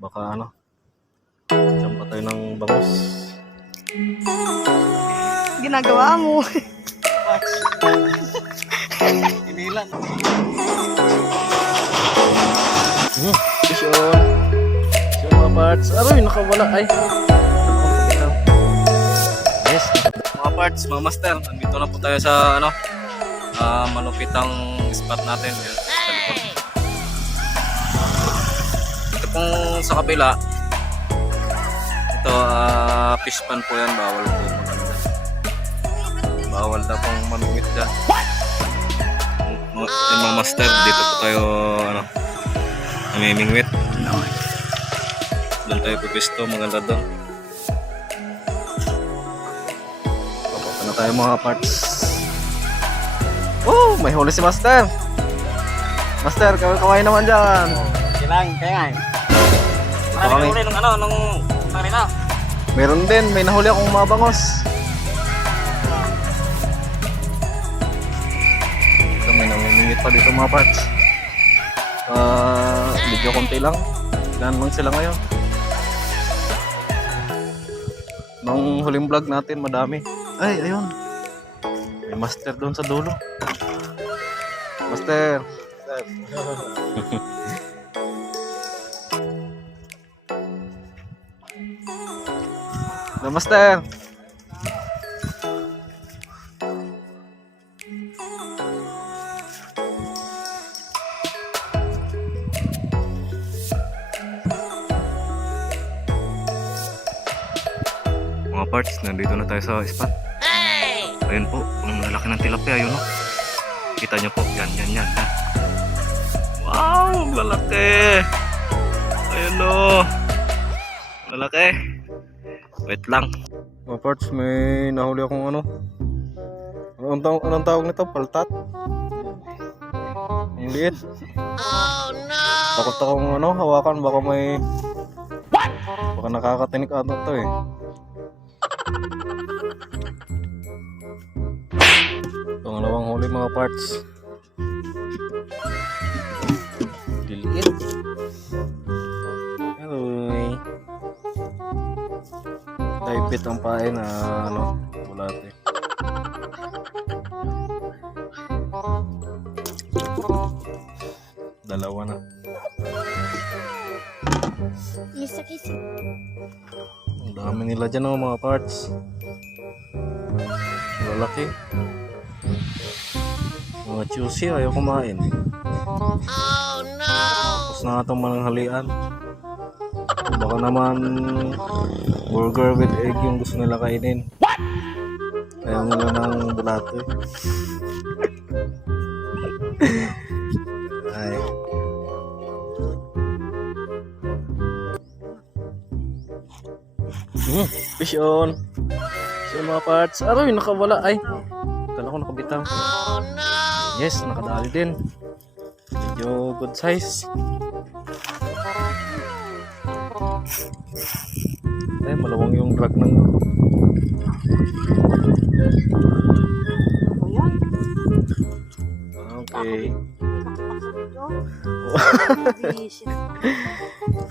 Baka ano, tsampa tayo ng bangus. Ginagawa mo. Inilan. Fish on. Fish on mga parts. Aroy, nakawala. Ay. Yes. Mga parts, mga master. Nandito na po tayo sa ano, malupitang spot natin. Yan, sa likod. Ito pong sa kabila. Ito, fish pan po yan. Bawal po maganda. Bawal na pong mamingit dyan. Yung mga master, dito po tayo ano, namimingwit. Doon tayo pupisto, maganda doon. Papunta na tayo mga parts. Oh, may huli si master. Master, kaway naman dyan. Silang, kaya nga. Marami huli nung ano, nung kanina. Meron din, may nahuli akong mabangos. Ito, may namimingit pa dito mga parts. Medyo konti lang. Ilan lang sila ngayon. Nung huling vlog natin, madami. Ay, ayun. May master doon sa dulo. Master. No, master. Mga parts, nandito na tayo sa spot. Ayun po, ang lalaki ng tilapia, yun o. Kita nyo po, yan. Wow, ang lalaki. Ayun o. Lalaki. Wait lang. Mga parts, may nahuli akong ano. Anong tawag nito? Paltat? Ang liit. Oh no! Takot akong ano, hawakan, baka may... Baka nakakatinik ata ito eh. Pangalawang huli mga parts. Diliit. Aroy. Taipit ang pain na ano, bulate. Dalawa na. Kisa-kisa. Ang dami nila dyan mga parts. Lalaki. Mga juicy, ayaw kumain. Oh no! Tapos na nga itong mananghalian. Baka naman burger with egg yung gusto nila kainin. What? Ayaw nila ng bulate. Ay. Fish on. Fish on mga parts. Aroy, nakawala. Ay. Kala ko nakabitaw. Oh no! Yes, nakadali din. Medyo good size. Ay, malawang yung drag ng... Okay.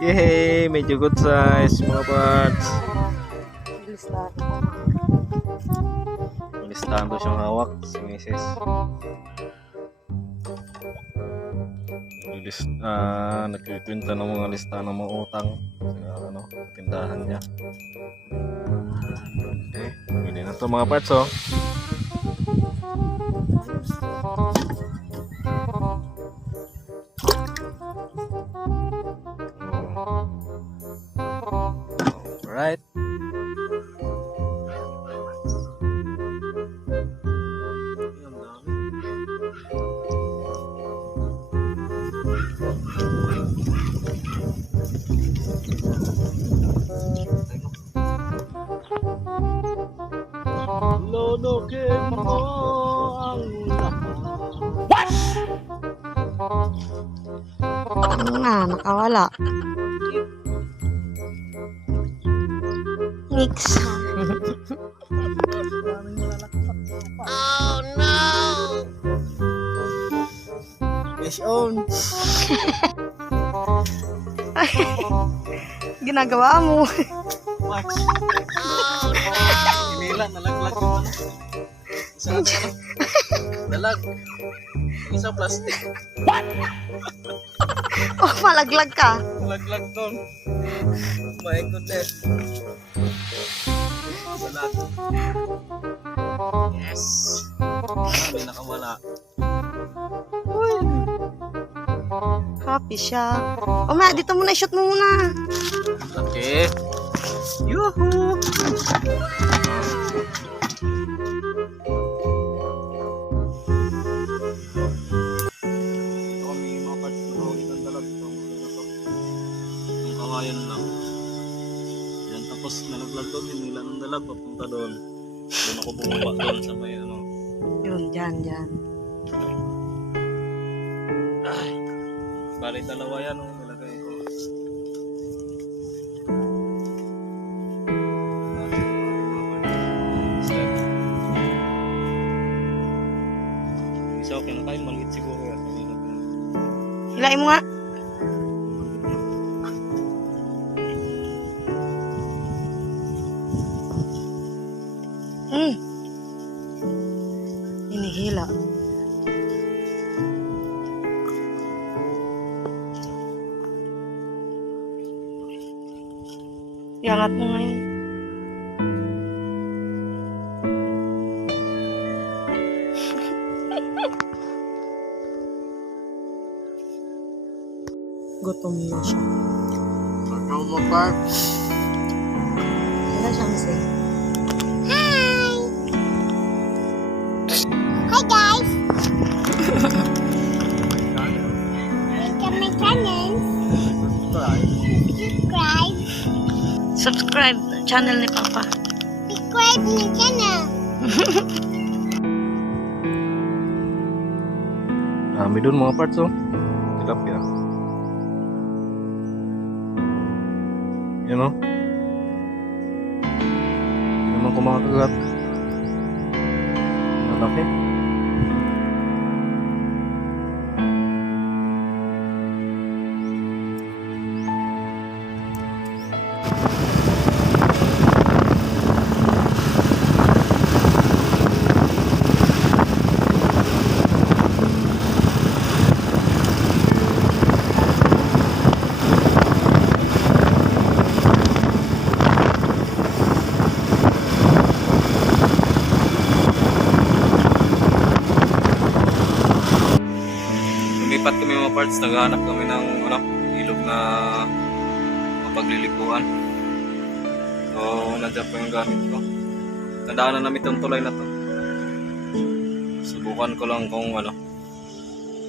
Yay! Medyo good size mga parts. Listahan to siyang hawak si Mrs. Nagkikwenta ng mga listahan ng mga utang sa ano, tindahan niya. Okay, pwede na to mga parts oh. Alright. Lodokin mo ang lahat. Ano nga, nakawala. Mix. Oh no! Fish on. Ginagawa mo. Max. Inila, nalaglag yung ano. Isa ano. Dalag. Isa plastic. Oh, malaglag ka. Nalaglag doon. My goodness. Dalag. Yes. May nakawala. Happy siya. O ma, dito muna, shoot mo muna. Okay. Yuhu! Ito kami mga parts na ulit ang dalag. Yung kawayan lang. Yan, tapos nalaglag doon, hinila ng dalag, papunta doon. Doon ako bumaba doon sa may ano. Yun, dyan. Ay. Bali dalawa yan, oh, nilagay ko. Isa ako kinakain, maliit siguro yan. Hilain mo nga. Hinihila. Iangat mo ngayon. Gutom na siya. Ano mo, parts? Wala siyang say. Hi guys! Welcome my channel. Subscribe channel ni Papa. Subscribe my channel. Dami dun mga parts oh. Tilapia. Yan oh. Hindi naman kumakagat. Malaki. Lumipat kami mga parts, naghahanap kami ng ano, ilog na mapaglilikuan. So, nandiyan po yung gamit ko. Nadaanan namin itong tulay na to. Subukan ko lang kung ano,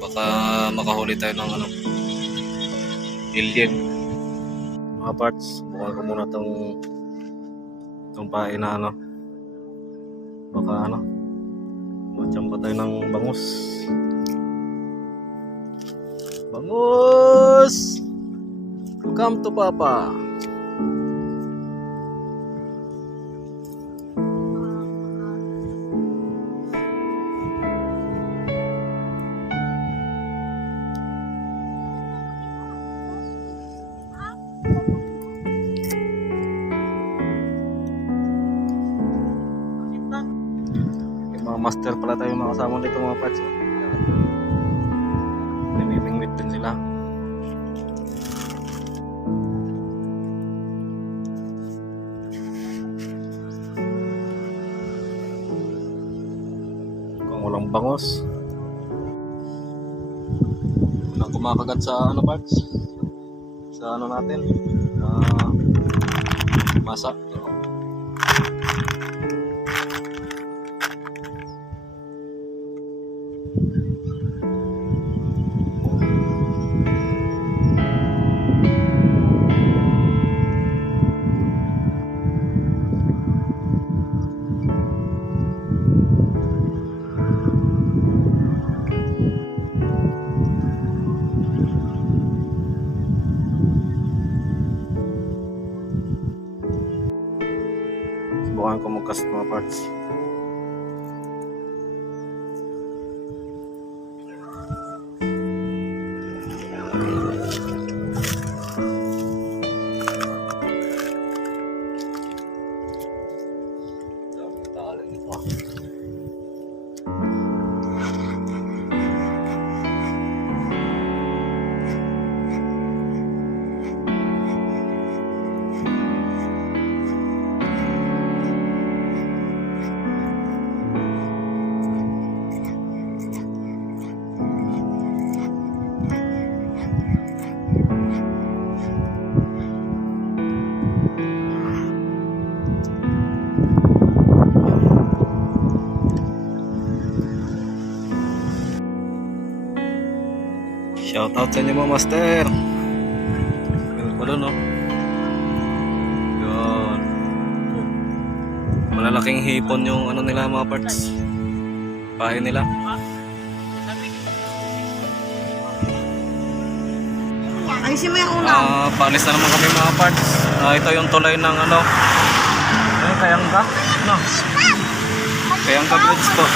baka makahuli tayo ng ano, alien. Mga parts, subukan ko muna tong pain na ano. Baka ano, machamba tayo ng bangus. Bangus! Come to Papa. May mga master pala tayo mga kasama dito mga parts. Namimingwit din sila. Kung walang bangos. Walang kumakagat sa ano parts. Sa ano natin. Masa. Subukan ko mag-cast mga parts. Shout out sa inyo mga master. Meron pa doon, no? Yun. Malalaking hipon yung ano nila mga parts. Pahay nila. Ayusin mo yung ulam. Paalis na naman kami mga parts. Ito yung tulay ng ano. Kayangka? No. Kayangka Bridge to.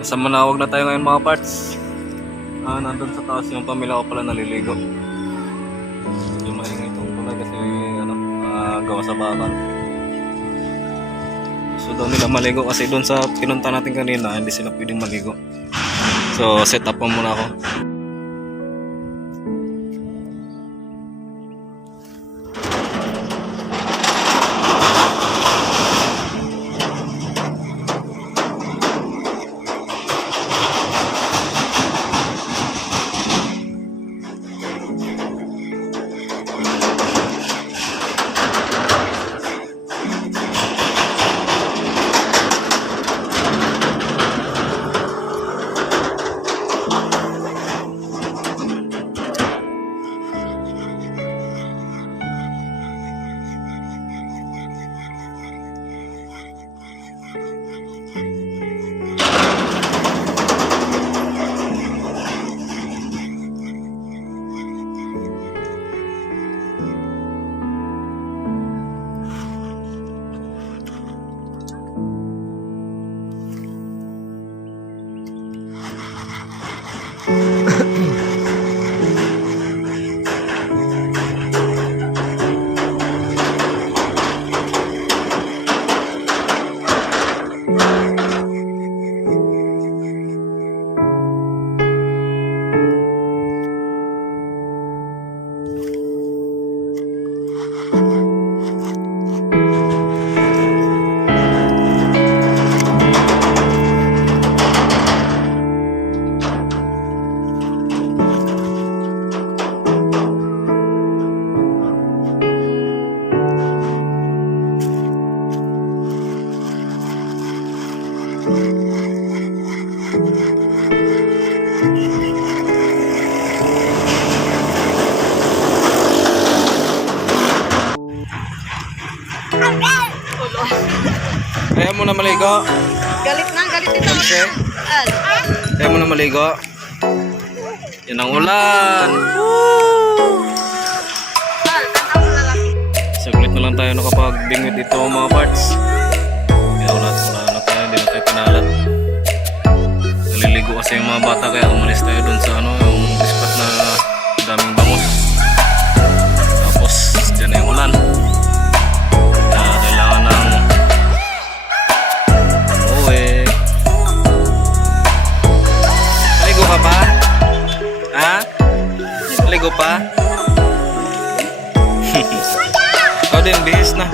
Nasa Manawag na tayo ngayon mga parts. Nandun sa taas yung pamilya ko pala naliligo. Yung maingay itong tulay kasi ano, gawa sa bakal. So daw nila maligo kasi doon sa pinunta natin kanina hindi sila pwedeng maligo. So set up mo muna ako. Kaya mo na maligo. Galit ito. Kasi? Kaya mo na maligo. Yan ang ulan. Saglit na lang tayo nakapagbingwit dito mga parts. Kaya wala na tayo, hindi na tayo pinalat. Naliligo kasi yung mga bata kaya umalis tayo dun sa ano, yung spot na daming bangus. Tapos dyan na yung ulan. Kaya kailangan ng uwi. Naligo ka pa? Ha? Naligo pa? Ikaw din, bihis na.